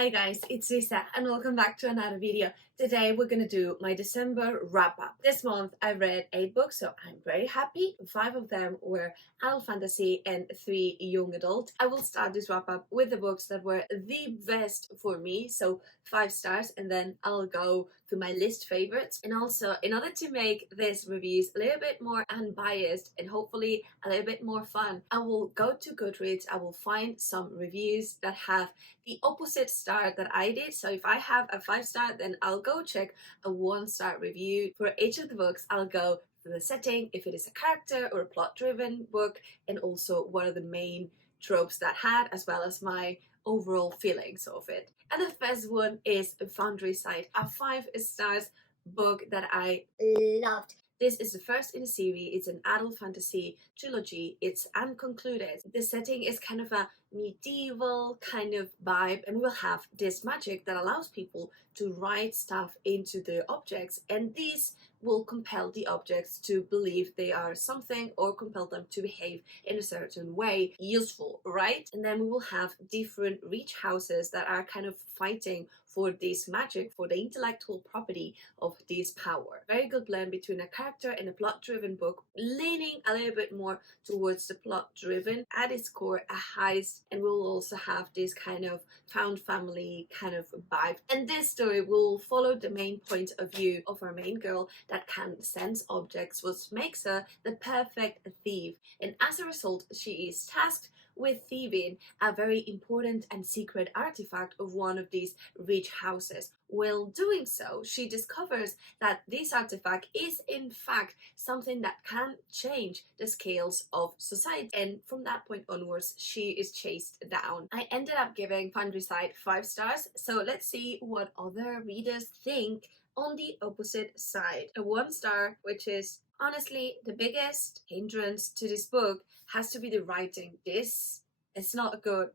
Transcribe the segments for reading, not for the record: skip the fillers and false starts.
Hi guys, it's Lisa and welcome back to another video. Today we're gonna do my December wrap-up. This month I read 8 books, so I'm very happy. 5 of them were adult fantasy and 3 young adult. I will start this wrap-up with the books that were the best for me, so 5 stars, and then I'll go to my list favorites. And also, in order to make this reviews a little bit more unbiased and hopefully a little bit more fun, I will go to Goodreads. I will find some reviews that have the opposite star that I did. So if I have a 5-star, then I'll go check a 1-star review. For each of the books, I'll go for the setting, if it is a character or a plot-driven book, and also what are the main tropes that had, as well as my overall feelings of it. And the first one is Foundryside, a 5 stars book that I loved. This is the first in a series. It's an adult fantasy trilogy. It's unconcluded. The setting is kind of a medieval kind of vibe, and we'll have this magic that allows people to write stuff into the objects, and these will compel the objects to believe they are something or compel them to behave in a certain way. Useful, right? And then we will have different rich houses that are kind of fighting for this magic, for the intellectual property of this power. Very good blend between a character and a plot-driven book, leaning a little bit more towards the plot-driven. At its core, a heist, and we'll also have this kind of found family kind of vibe. And this story will follow the main point of view of our main girl that can sense objects, which makes her the perfect thief. And as a result, she is tasked with thieving a very important and secret artifact of one of these rich houses. While doing so, she discovers that this artifact is in fact something that can change the scales of society, and from that point onwards she is chased down. I ended up giving Foundryside 5 stars, so let's see what other readers think on the opposite side. A 1 star, which is honestly the biggest hindrance to this book, has to be the writing. This is not good.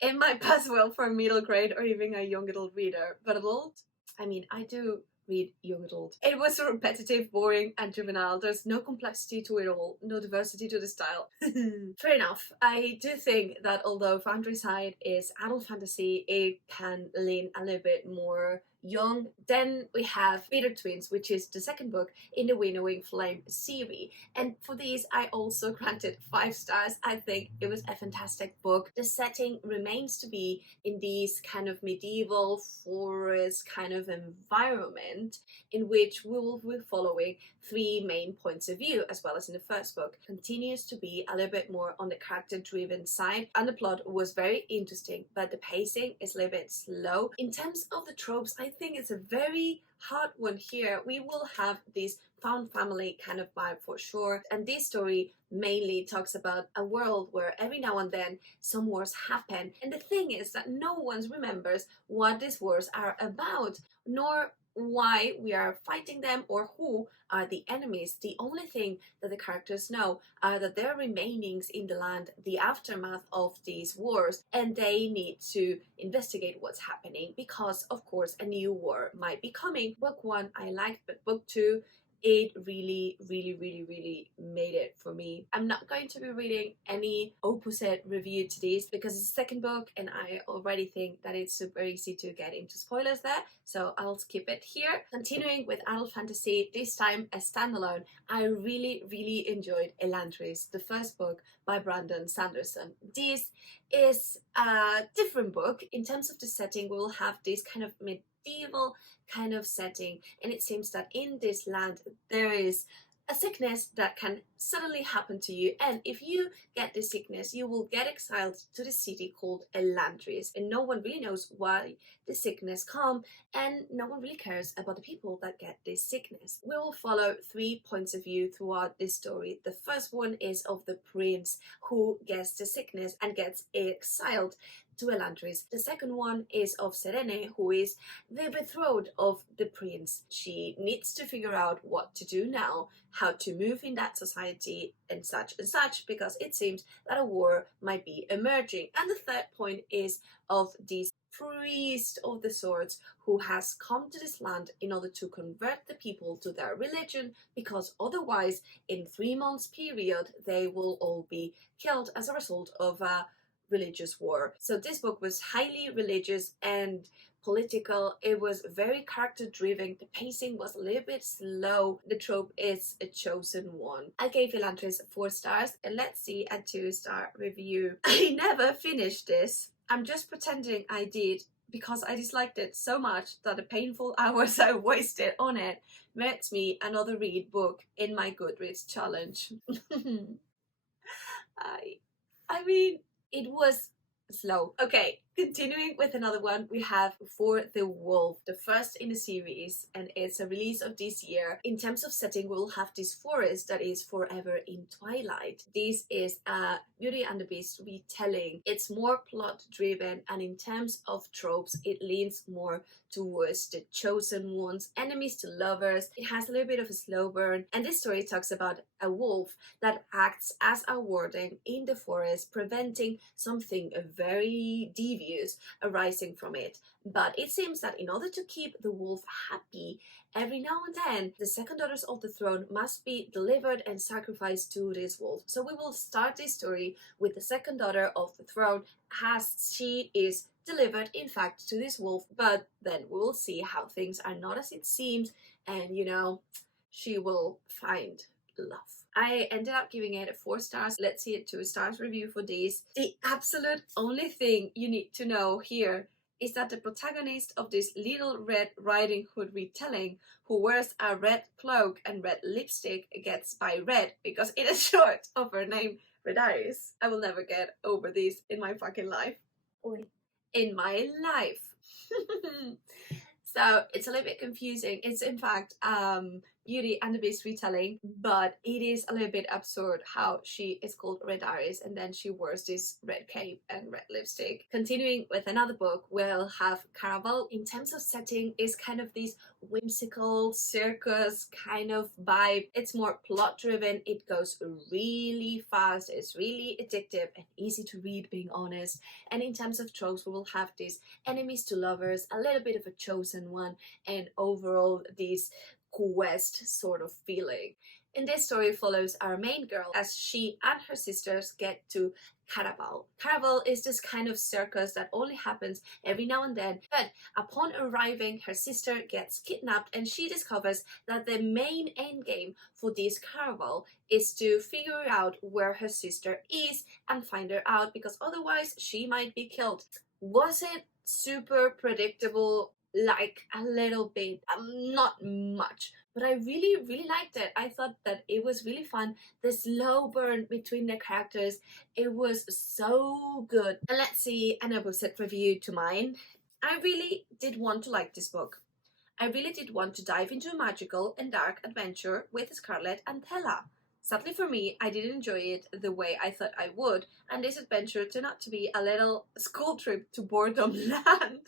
It might pass well for a middle grade or even a young adult reader, but adult, I mean, I do read young adult. It was repetitive, boring, and juvenile. There's no complexity to it all, no diversity to the style. Fair enough. I do think that although Foundryside is adult fantasy, it can lean a little bit more young. Then we have Bitter Twins, which is the second book in the Winnowing Flame series, and for these I also granted 5 stars. I think it was a fantastic book. The setting remains to be in this kind of medieval forest kind of environment, in which we will be following 3 main points of view, as well as in the first book. Continues to be a little bit more on the character driven side, and the plot was very interesting, but the pacing is a little bit slow. In terms of the tropes, I think it's a very hard one here. We will have this found family kind of vibe for sure, and this story mainly talks about a world where every now and then some wars happen, and the thing is that no one remembers what these wars are about, nor why we are fighting them or who are the enemies. The only thing that the characters know are that there are remainings in the land, the aftermath of these wars, and they need to investigate what's happening because of course a new war might be coming. Book 1 I liked, but book 2, it really made it for me. I'm not going to be reading any opposite review to this because it's the second book and I already think that it's super easy to get into spoilers there, so I'll skip it here. Continuing with adult fantasy, this time a standalone, I really enjoyed Elantris, the first book by Brandon Sanderson. This is a different book. In terms of the setting, we will have this kind of medieval kind of setting, and it seems that in this land there is a sickness that can suddenly happen to you, and if you get this sickness you will get exiled to the city called Elantris, and no one really knows why the sickness come, and no one really cares about the people that get this sickness. We will follow 3 points of view throughout this story. The first one is of the prince who gets the sickness and gets exiled to Elantris. The second one is of Serene, who is the betrothed of the prince. She needs to figure out what to do now, how to move in that society and such, because it seems that a war might be emerging. And the third point is of this priest of the swords who has come to this land in order to convert the people to their religion, because otherwise in 3 months period they will all be killed as a result of a religious war. So this book was highly religious and political. It was very character driven. The pacing was a little bit slow. The trope is a chosen one. I gave Elantris 4 stars, and let's see a 2-star review. I never finished this. I'm just pretending I did, because I disliked it so much that the painful hours I wasted on it merits me another read book in my Goodreads challenge. I mean, it was slow. Okay, continuing with another one, we have For the Wolf, the first in the series, and it's a release of this year. In terms of setting, we'll have this forest that is forever in twilight. This is a Beauty and the Beast retelling. It's more plot driven, and in terms of tropes, it leans more towards the chosen ones, enemies to lovers. It has a little bit of a slow burn, and this story talks about a wolf that acts as a warden in the forest, preventing something very devious arising from it. But it seems that in order to keep the wolf happy, every now and then the second daughters of the throne must be delivered and sacrificed to this wolf. So we will start this story with the second daughter of the throne, as she is delivered in fact to this wolf, but then we will see how things are not as it seems, and you know, she will find love. I ended up giving it 4 stars. Let's see a 2 stars review for this. The absolute only thing you need to know here is that the protagonist of this Little Red Riding Hood retelling, who wears a red cloak and red lipstick, gets by red because it is short of her name, Redaris. I will never get over this in my fucking life. In my life. So it's a little bit confusing. It's in fact Beauty and the Beast retelling, but it is a little bit absurd how she is called Redaris and then she wears this red cape and red lipstick. Continuing with another book, we'll have Caraval. In terms of setting, is kind of this whimsical circus kind of vibe. It's more plot driven. It goes really fast. It's really addictive and easy to read, being honest. And in terms of tropes, we will have these enemies to lovers, a little bit of a chosen one, and overall this quest sort of feeling. And this story follows our main girl as she and her sisters get to Caraval. Caraval is this kind of circus that only happens every now and then, but upon arriving, her sister gets kidnapped and she discovers that the main end game for this Caraval is to figure out where her sister is and find her out, because otherwise she might be killed. Was it super predictable? Like a little bit, not much, but I really liked it. I thought that it was really fun. The slow burn between the characters, it was so good. And let's see an opposite review to mine. I really did want to like this book. I really did want to dive into a magical and dark adventure with Scarlet and Tella. Sadly for me, I didn't enjoy it the way I thought I would, and this adventure turned out to be a little school trip to boredom land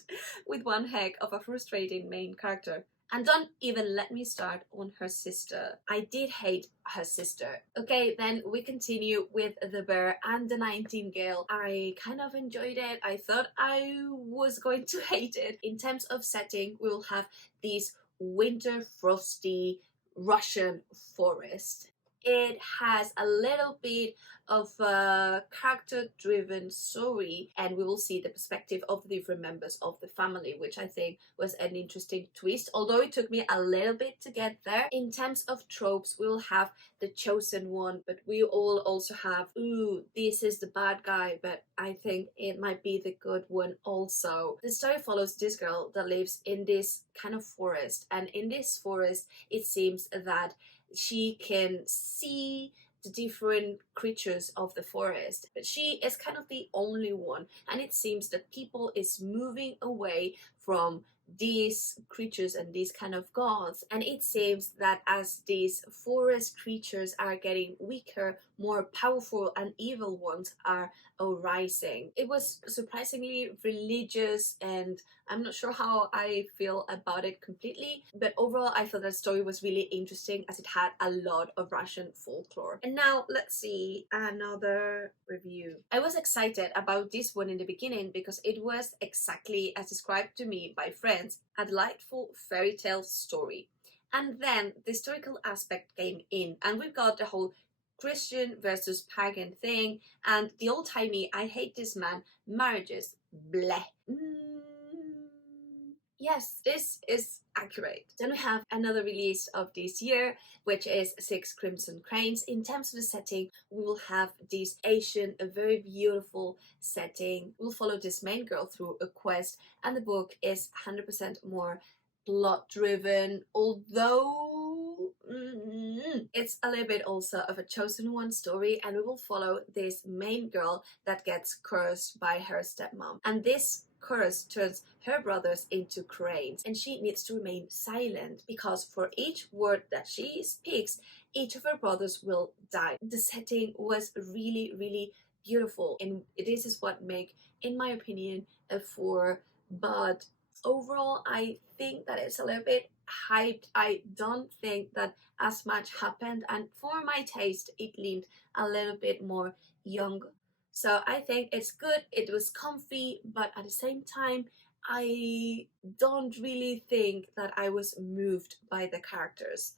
with one heck of a frustrating main character. And don't even let me start on her sister. I did hate her sister. Okay, then we continue with The Bear and the Nightingale. I kind of enjoyed it. I thought I was going to hate it. In terms of setting, we will have this winter frosty Russian forest. It has a little bit of a character-driven story, and we will see the perspective of the different members of the family, which I think was an interesting twist, although it took me a little bit to get there. In terms of tropes, we will have the chosen one, but we all also have, ooh, this is the bad guy, but I think it might be the good one also. The story follows this girl that lives in this kind of forest, and in this forest, it seems that she can see the different creatures of the forest, but she is kind of the only one, and it seems that people is moving away from these creatures and these kind of gods, and it seems that as these forest creatures are getting weaker, more powerful and evil ones are arising. It was surprisingly religious, and I'm not sure how I feel about it completely, but overall I thought that story was really interesting as it had a lot of Russian folklore. And now let's see another review. I was excited about this one in the beginning because it was exactly as described to me by friends, a delightful fairy tale story. And then the historical aspect came in, and we've got the whole Christian versus pagan thing, and the old-timey I hate this man marriages. Bleh. Yes, this is accurate. Then we have another release of this year, which is Six Crimson Cranes. In terms of the setting, we will have this Asian, a very beautiful setting. We'll follow this main girl through a quest, and the book is 100% more plot driven, although it's a little bit also of a chosen one story, and we will follow this main girl that gets cursed by her stepmom, and this curse turns her brothers into cranes, and she needs to remain silent because for each word that she speaks, each of her brothers will die. The setting was really beautiful, and this is what make, in my opinion, a 4, but overall I think that it's a little bit hyped. I don't think that as much happened, and for my taste it leaned a little bit more young. So I think it's good, it was comfy, but at the same time I don't really think that I was moved by the characters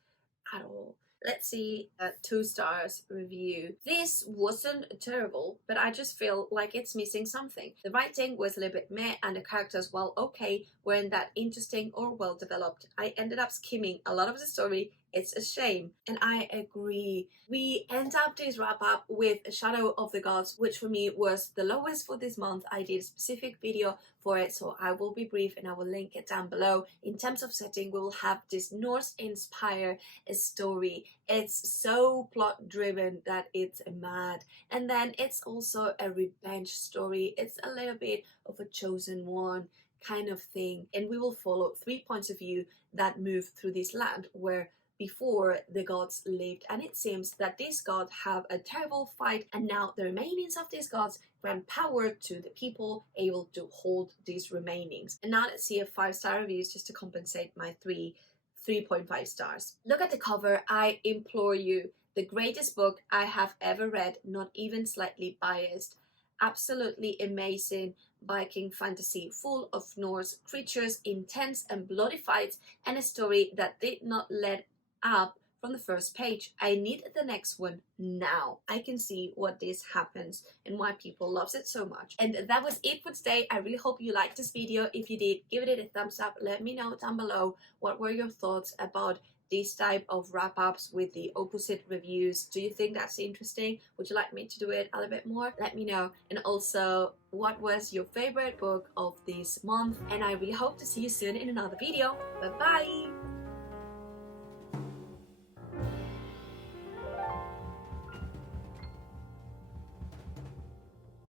at all. Let's see a 2 stars review. This wasn't terrible, but I just feel like it's missing something. The writing was a little bit meh, and the characters, while okay, weren't that interesting or well developed. I ended up skimming a lot of the story. It's a shame, and I agree. We end up this wrap up with Shadow of the Gods, which for me was the lowest for this month. I did a specific video for it, so I will be brief and I will link it down below. In terms of setting, we will have this Norse-inspired story. It's so plot driven that it's mad, and then it's also a revenge story. It's a little bit of a chosen one kind of thing, and we will follow 3 points of view that move through this land where before the gods lived, and it seems that these gods have a terrible fight, and now the remainings of these gods grant power to the people able to hold these remainings. And now let's see a 5-star reviews just to compensate my 3.5 stars. Look at the cover. I implore you, the greatest book I have ever read, not even slightly biased. Absolutely amazing Viking fantasy full of Norse creatures, intense and bloody fights, and a story that did not let up from the first page. I need the next one now. I can see what this happens and why people loves it so much. And that was it for today. I really hope you liked this video. If you did, give it a thumbs up. Let me know down below what were your thoughts about this type of wrap-ups with the opposite reviews. Do you think that's interesting? Would you like me to do it a little bit more? Let me know. And also, what was your favorite book of this month? And I really hope to see you soon in another video. Bye bye.